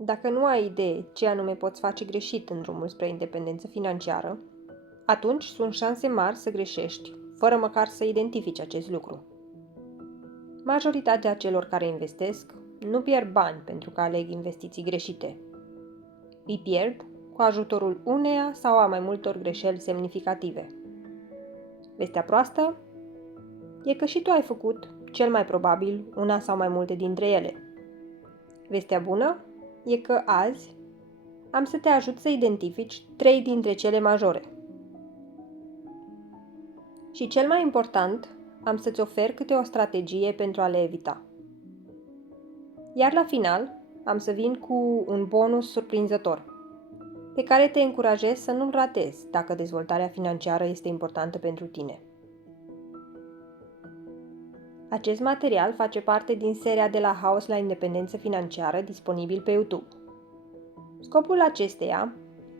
Dacă nu ai idee ce anume poți face greșit în drumul spre independență financiară, atunci sunt șanse mari să greșești, fără măcar să identifici acest lucru. Majoritatea celor care investesc nu pierd bani pentru că aleg investiții greșite. Îi pierd cu ajutorul uneia sau a mai multor greșeli semnificative. Vestea proastă e că și tu ai făcut, cel mai probabil, una sau mai multe dintre ele. Vestea bună e că azi am să te ajut să identifici 3 dintre cele majore. Și cel mai important, am să-ți ofer câte o strategie pentru a le evita. Iar la final, am să vin cu un bonus surprinzător, pe care te încurajez să nu-l ratezi dacă dezvoltarea financiară este importantă pentru tine. Acest material face parte din seria de la Haos la Independență Financiară, disponibil pe YouTube. Scopul acesteia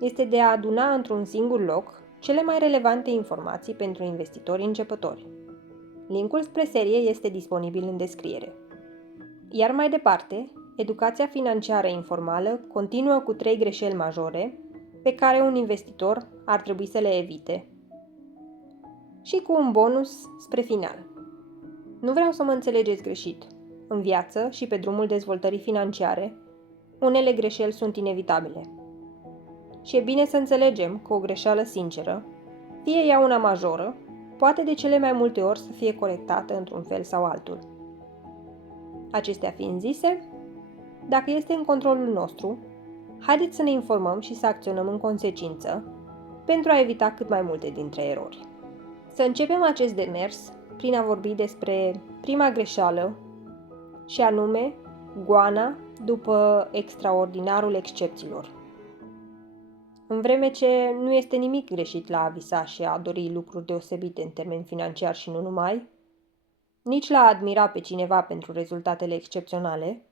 este de a aduna într-un singur loc cele mai relevante informații pentru investitori începători. Linkul spre serie este disponibil în descriere. Iar mai departe, educația financiară informală continuă cu 3 greșeli majore pe care un investitor ar trebui să le evite. Și cu un bonus spre final. Nu vreau să mă înțelegeți greșit. În viață și pe drumul dezvoltării financiare, unele greșeli sunt inevitabile. Și e bine să înțelegem că o greșeală sinceră, fie ea una majoră, poate de cele mai multe ori să fie corectată într-un fel sau altul. Acestea fiind zise, dacă este în controlul nostru, haideți să ne informăm și să acționăm în consecință pentru a evita cât mai multe dintre erori. Să începem acest demers prin a vorbi despre prima greșeală și anume goana după extraordinarul excepțiilor. În vreme ce nu este nimic greșit la a visa și a dori lucruri deosebite în termeni financiari și nu numai, nici la a admira pe cineva pentru rezultatele excepționale,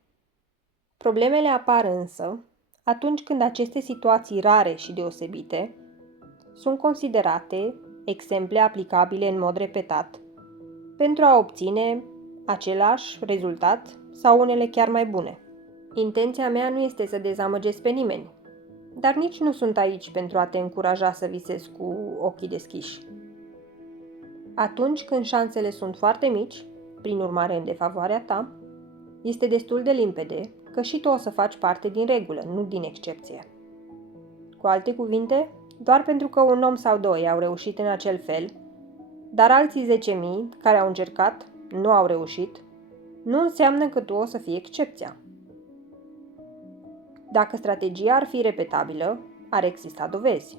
problemele apar însă atunci când aceste situații rare și deosebite sunt considerate exemple aplicabile în mod repetat pentru a obține același rezultat sau unele chiar mai bune. Intenția mea nu este să dezamăgesc pe nimeni, dar nici nu sunt aici pentru a te încuraja să visezi cu ochii deschiși. Atunci când șansele sunt foarte mici, prin urmare în defavoarea ta, este destul de limpede că și tu o să faci parte din regulă, nu din excepție. Cu alte cuvinte, doar pentru că un om sau doi au reușit în acel fel, dar alții 10.000 care au încercat nu au reușit, nu înseamnă că tu o să fii excepția. Dacă strategia ar fi repetabilă, ar exista dovezi.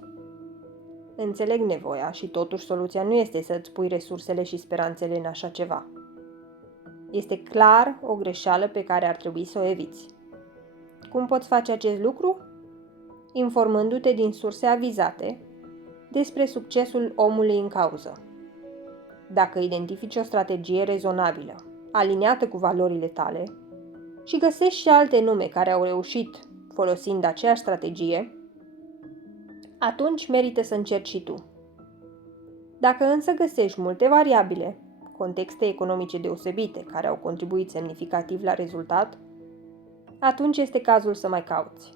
Înțeleg nevoia și totuși soluția nu este să-ți pui resursele și speranțele în așa ceva. Este clar o greșeală pe care ar trebui să o eviți. Cum poți face acest lucru? Informându-te din surse avizate despre succesul omului în cauză. Dacă identifici o strategie rezonabilă, aliniată cu valorile tale, și găsești și alte nume care au reușit folosind aceeași strategie, atunci merită să încerci și tu. Dacă însă găsești multe variabile, contexte economice deosebite care au contribuit semnificativ la rezultat, atunci este cazul să mai cauți.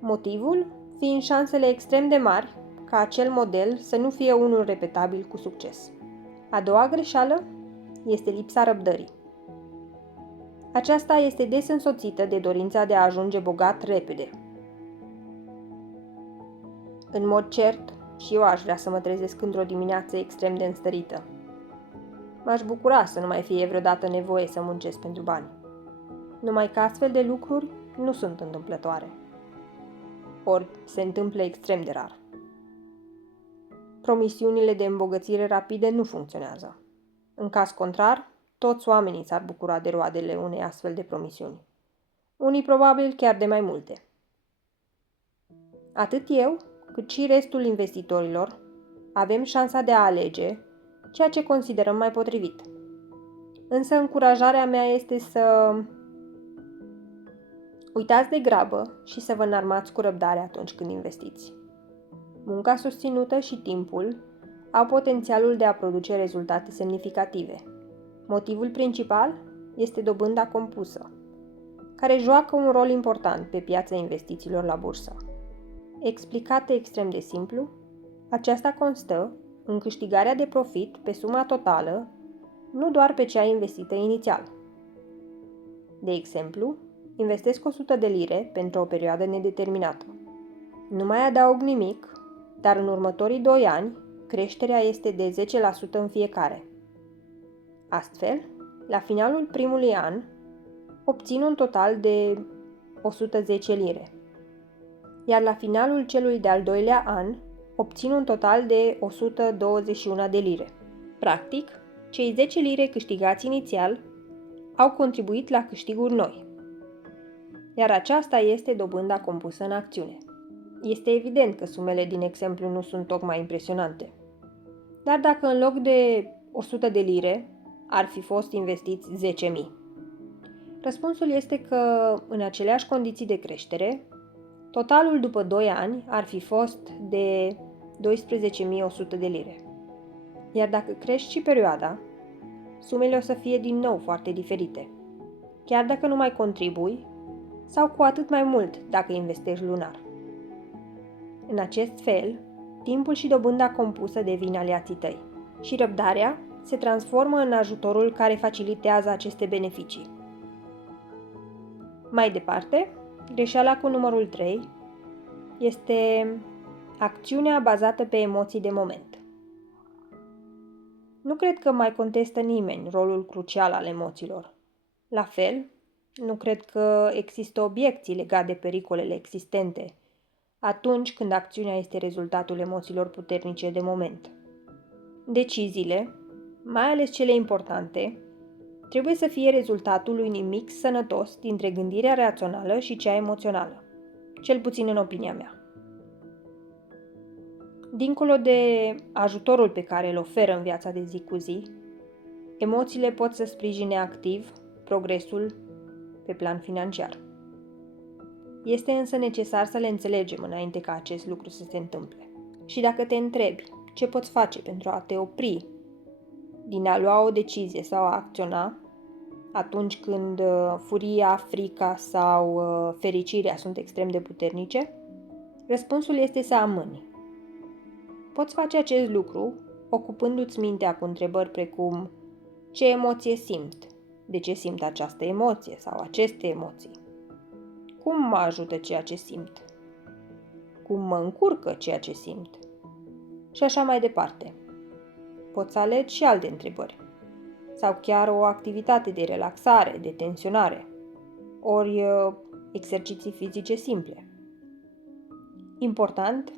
Motivul fiind șansele extrem de mari ca acel model să nu fie unul repetabil cu succes. A doua greșeală este lipsa răbdării. Aceasta este des însoțită de dorința de a ajunge bogat repede. În mod cert, și eu aș vrea să mă trezesc într-o dimineață extrem de înstărită. M-aș bucura să nu mai fie vreodată nevoie să muncesc pentru bani. Numai că astfel de lucruri nu sunt întâmplătoare. Ori se întâmplă extrem de rar. Promisiunile de îmbogățire rapide nu funcționează. În caz contrar, toți oamenii s-ar bucura de roadele unei astfel de promisiuni. Unii probabil chiar de mai multe. Atât eu, cât și restul investitorilor, avem șansa de a alege ceea ce considerăm mai potrivit. Însă încurajarea mea este să uitați de grabă și să vă înarmați cu răbdare atunci când investiți. Munca susținută și timpul au potențialul de a produce rezultate semnificative. Motivul principal este dobânda compusă, care joacă un rol important pe piața investițiilor la bursă. Explicată extrem de simplu, aceasta constă în câștigarea de profit pe suma totală, nu doar pe cea investită inițial. De exemplu, investesc 100 de lire pentru o perioadă nedeterminată. Nu mai adaug nimic, dar în următorii 2 ani, creșterea este de 10% în fiecare. Astfel, la finalul primului an, obțin un total de 110 lire, iar la finalul celui de-al doilea an, obțin un total de 121 de lire. Practic, cei 10 lire câștigați inițial au contribuit la câștiguri noi, iar aceasta este dobânda compusă în acțiune. Este evident că sumele din exemplu nu sunt tocmai impresionante, dar dacă în loc de 100 de lire ar fi fost investiți 10.000, răspunsul este că, în aceleași condiții de creștere, totalul după 2 ani ar fi fost de 12.100 de lire. Iar dacă crești și perioada, sumele o să fie din nou foarte diferite, chiar dacă nu mai contribui, sau cu atât mai mult dacă investești lunar. În acest fel, timpul și dobânda compusă devin aliații tăi și răbdarea se transformă în ajutorul care facilitează aceste beneficii. Mai departe, greșeala cu numărul 3 este acțiunea bazată pe emoții de moment. Nu cred că mai contestă nimeni rolul crucial al emoțiilor. La fel, nu cred că există obiecții legate de pericolele existente atunci când acțiunea este rezultatul emoțiilor puternice de moment. Deciziile, mai ales cele importante, trebuie să fie rezultatul unui mix sănătos dintre gândirea rațională și cea emoțională, cel puțin în opinia mea. Dincolo de ajutorul pe care îl oferă în viața de zi cu zi, emoțiile pot să sprijine activ progresul pe plan financiar. Este însă necesar să le înțelegem înainte ca acest lucru să se întâmple. Și dacă te întrebi ce poți face pentru a te opri din a lua o decizie sau a acționa atunci când furia, frica sau fericirea sunt extrem de puternice, răspunsul este să amâni. Poți face acest lucru ocupându-ți mintea cu întrebări precum: ce emoție simt? De ce simt această emoție sau aceste emoții? Cum mă ajută ceea ce simt? Cum mă încurcă ceea ce simt? Și așa mai departe. Poți să alegi și alte întrebări. Sau chiar o activitate de relaxare, de tensionare. Ori exerciții fizice simple. Important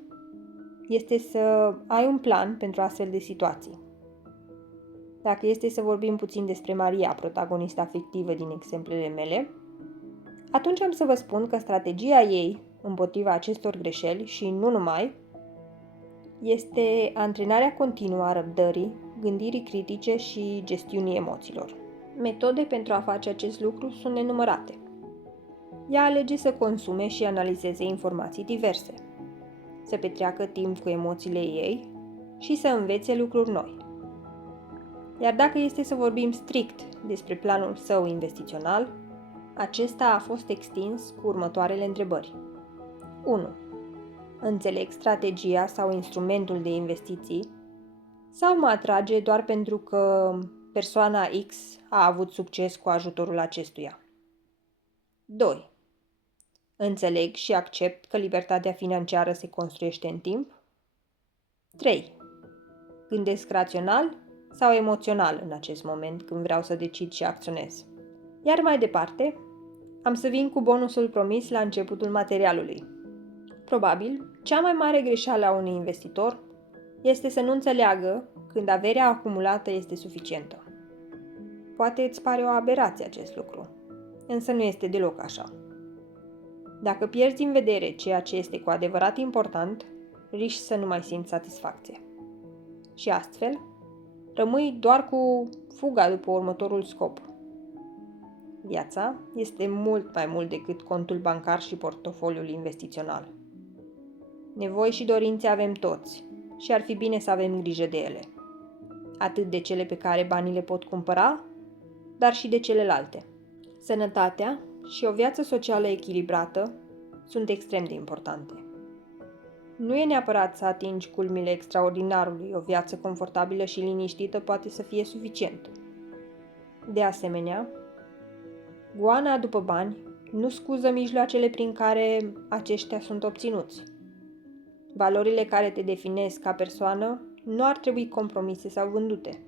este să ai un plan pentru astfel de situații. Dacă este să vorbim puțin despre Maria, protagonista fictivă din exemplele mele, atunci am să vă spun că strategia ei împotriva acestor greșeli și nu numai, este antrenarea continuă a răbdării, gândirii critice și gestiunii emoțiilor. Metode pentru a face acest lucru sunt nenumărate. Ea alege să consume și analizeze informații diverse, să petreacă timp cu emoțiile ei și să învețe lucruri noi. Iar dacă este să vorbim strict despre planul său investițional, acesta a fost extins cu următoarele întrebări. 1. Înțeleg strategia sau instrumentul de investiții sau mă atrage doar pentru că persoana X a avut succes cu ajutorul acestuia? 2. Înțeleg și accept că libertatea financiară se construiește în timp? 3. Gândesc rațional sau emoțional în acest moment când vreau să decid și acționez? Iar mai departe, am să vin cu bonusul promis la începutul materialului. Probabil, cea mai mare greșeală a unui investitor este să nu înțeleagă când averea acumulată este suficientă. Poate îți pare o aberație acest lucru, însă nu este deloc așa. Dacă pierzi din vedere ceea ce este cu adevărat important, riști să nu mai simți satisfacție. Și astfel, rămâi doar cu fuga după următorul scop. Viața este mult mai mult decât contul bancar și portofoliul investițional. Nevoi și dorințe avem toți și ar fi bine să avem grijă de ele. Atât de cele pe care banii le pot cumpăra, dar și de celelalte. Sănătatea și o viață socială echilibrată sunt extrem de importante. Nu e neapărat să atingi culmile extraordinarului, o viață confortabilă și liniștită poate să fie suficient. De asemenea, goana după bani nu scuză mijloacele prin care aceștia sunt obținuți. Valorile care te definesc ca persoană nu ar trebui compromise sau vândute.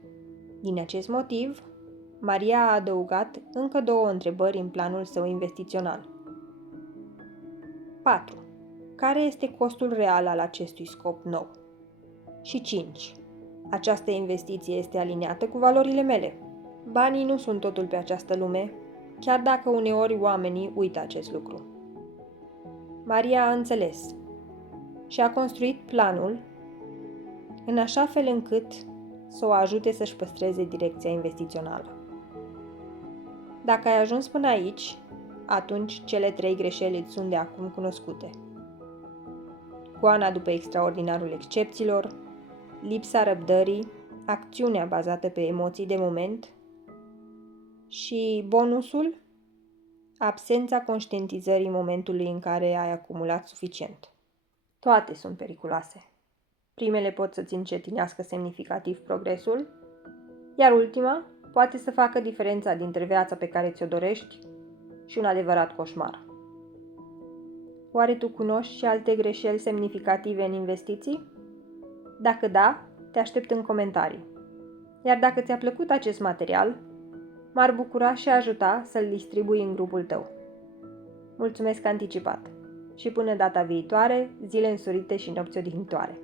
Din acest motiv, Maria a adăugat încă 2 întrebări în planul său investițional. 4. Care este costul real al acestui scop nou? Și 5. Această investiție este aliniată cu valorile mele. Banii nu sunt totul pe această lume, chiar dacă uneori oamenii uită acest lucru. Maria a înțeles și a construit planul în așa fel încât să o ajute să-și păstreze direcția investițională. Dacă ai ajuns până aici, atunci cele 3 greșeli îți sunt de acum cunoscute. Goana după extraordinarul excepțiilor, lipsa răbdării, acțiunea bazată pe emoții de moment și bonusul, absența conștientizării momentului în care ai acumulat suficient. Toate sunt periculoase. Primele pot să-ți încetinească semnificativ progresul, iar ultima poate să facă diferența dintre viața pe care ți-o dorești și un adevărat coșmar. Oare tu cunoști și alte greșeli semnificative în investiții? Dacă da, te aștept în comentarii. Iar dacă ți-a plăcut acest material, m-ar bucura și ajuta să-l distribui în grupul tău. Mulțumesc anticipat! Și până data viitoare, zile însorite și nopți odihnitoare!